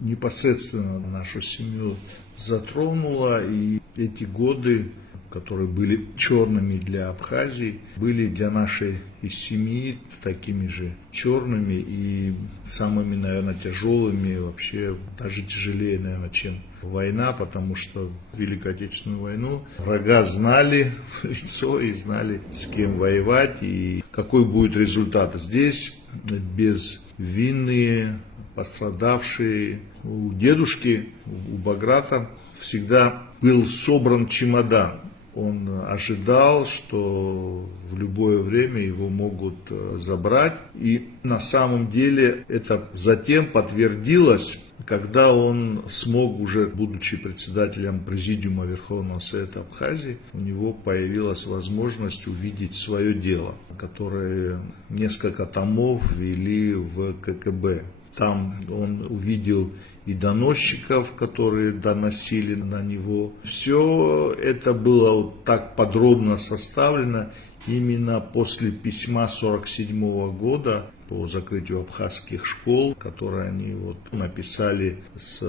непосредственно нашу семью затронуло, и эти годы, которые были черными для Абхазии, были для нашей и семьи такими же черными и самыми, наверное, тяжелыми, вообще даже тяжелее, наверное, чем война, потому что в Великую Отечественную войну врага знали в лицо и знали, с кем воевать и какой будет результат. Здесь безвинные, пострадавшие, у дедушки, у Баграта всегда был собран чемодан. Он ожидал, что в любое время его могут забрать. И на самом деле это затем подтвердилось, когда он смог уже, будучи председателем Президиума Верховного Совета Абхазии, у него появилась возможность увидеть свое дело, которое несколько томов вели в КГБ. Там он увидел и доносчиков, которые доносили на него. Все это было вот так подробно составлено именно после письма 1947 года по закрытию абхазских школ, которые они написали с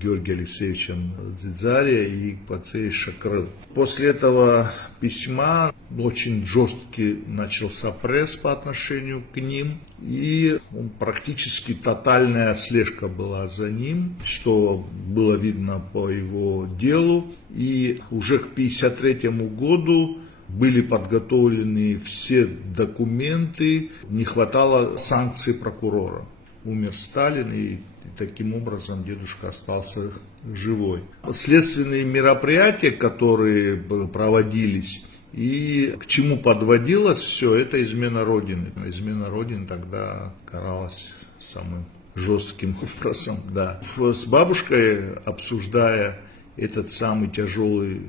Георгием Алексеевичем Дзидзария и Пацей Шакрыл. После этого письма очень жесткий начался пресс по отношению к ним, и практически тотальная слежка была за ним, что было видно по его делу. И уже к 1953 году были подготовлены все документы, не хватало санкций прокурора. Умер Сталин, и таким образом дедушка остался живой. Следственные мероприятия, которые проводились, и к чему подводилось все, это измена Родины. Измена Родины тогда каралась самым жестким образом. Да. С бабушкой, обсуждая этот самый тяжелый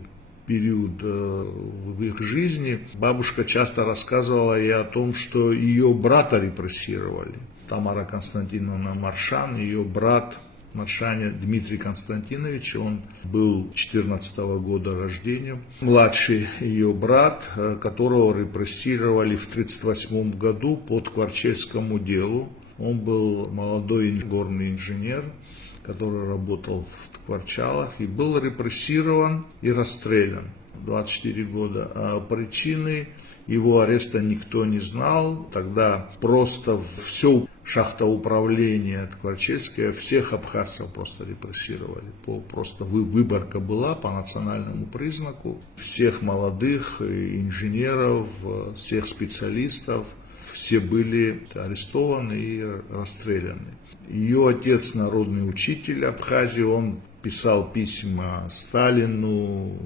период в их жизни, бабушка часто рассказывала и о том, что ее брата репрессировали. Тамара Константиновна Маршан, ее брат Маршаня Дмитрий Константинович, он был 14 года рождения, младший ее брат, которого репрессировали в 1938 году по Ткварчельскому делу. Он был молодой горный инженер, который работал в Ткварчалах и был репрессирован и расстрелян 24 года. А причины его ареста никто не знал. Тогда просто все шахтоуправление Ткварчельское, всех абхазцев просто репрессировали. Просто выборка была по национальному признаку. Всех молодых инженеров, всех специалистов, все были арестованы и расстреляны. Ее отец, народный учитель Абхазии, он писал письма Сталину,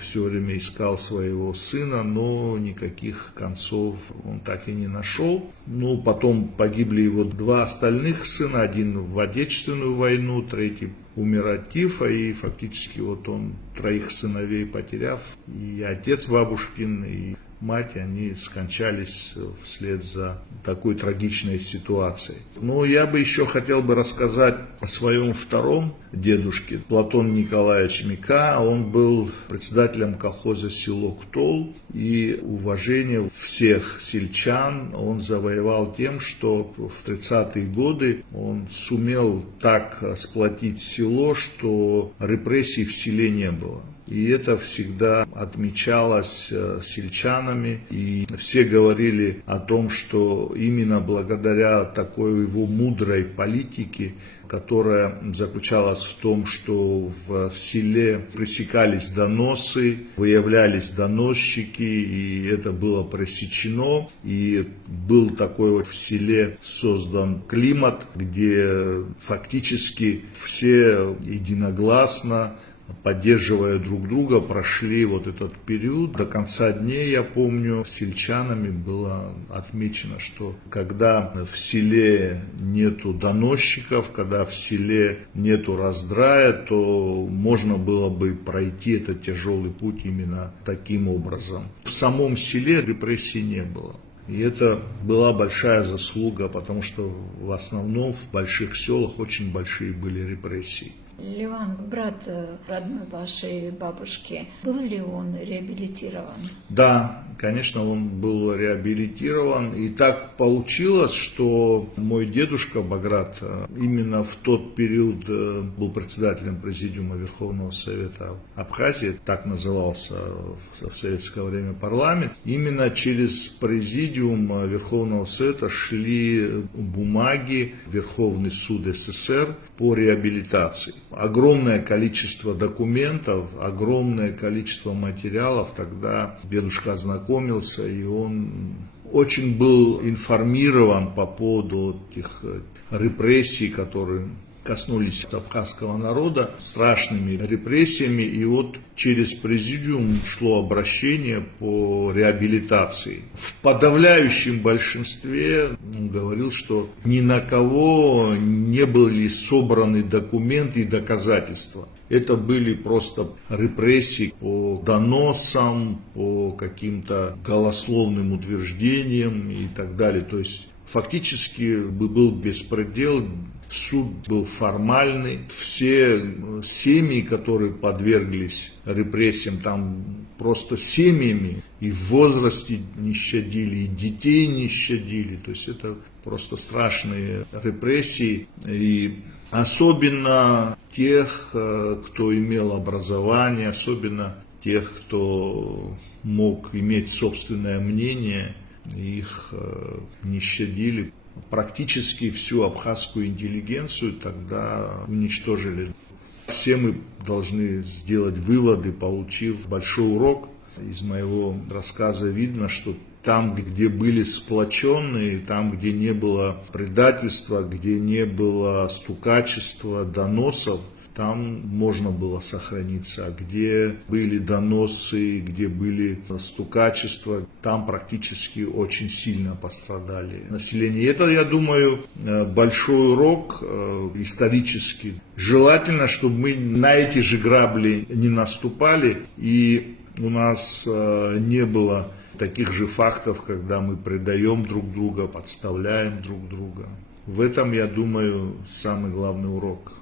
все время искал своего сына, но никаких концов он так и не нашел. Потом погибли его два остальных сына, один в Отечественную войну, третий умер от тифа, и фактически он троих сыновей потеряв, и отец бабушкин, и мать, они скончались вслед за такой трагичной ситуацией. Но я бы еще хотел бы рассказать о своем втором дедушке, Платон Николаевич Мика. Он был председателем колхоза село Ктол, и уважение всех сельчан он завоевал тем, что в 30-е годы он сумел так сплотить село, что репрессий в селе не было. И это всегда отмечалось сельчанами, и все говорили о том, что именно благодаря такой его мудрой политике, которая заключалась в том, что в селе пресекались доносы, выявлялись доносчики, и это было пресечено, и был такой в селе создан климат, где фактически все единогласно, поддерживая друг друга, прошли этот период. До конца дней, я помню, сельчанами было отмечено, что когда в селе нету доносчиков, когда в селе нету раздрая, то можно было бы пройти этот тяжелый путь именно таким образом. В самом селе репрессий не было. И это была большая заслуга, потому что в основном в больших селах очень большие были репрессии. Леван, брат родной вашей бабушки, был ли он реабилитирован? Да, конечно, он был реабилитирован. И так получилось, что мой дедушка Баграт именно в тот период был председателем Президиума Верховного Совета Абхазии, так назывался в советское время парламент. Именно через Президиум Верховного Совета шли бумаги в Верховный суд СССР по реабилитации. Огромное количество документов, огромное количество материалов. Тогда дедушка ознакомился, и он очень был информирован по поводу тех репрессий, которые коснулись абхазского народа, страшными репрессиями. И вот через президиум шло обращение по реабилитации. В подавляющем большинстве он говорил, что ни на кого не были собраны документы и доказательства. Это были просто репрессии по доносам, по каким-то голословным утверждениям и так далее. То есть фактически был беспредел. Суд был формальный, все семьи, которые подверглись репрессиям, там просто семьями и в возрасте не щадили, и детей не щадили, то есть это просто страшные репрессии, и особенно тех, кто имел образование, особенно тех, кто мог иметь собственное мнение, их не щадили. Практически всю абхазскую интеллигенцию тогда уничтожили. Все мы должны сделать выводы, получив большой урок. Из моего рассказа видно, что там, где были сплоченные, там, где не было предательства, где не было стукачества, доносов, там можно было сохраниться. А где были доносы, где были стукачества, там практически очень сильно пострадали население. И это, я думаю, большой урок исторический. Желательно, чтобы мы на эти же грабли не наступали, и у нас не было таких же фактов, когда мы предаем друг друга, подставляем друг друга. В этом, я думаю, самый главный урок.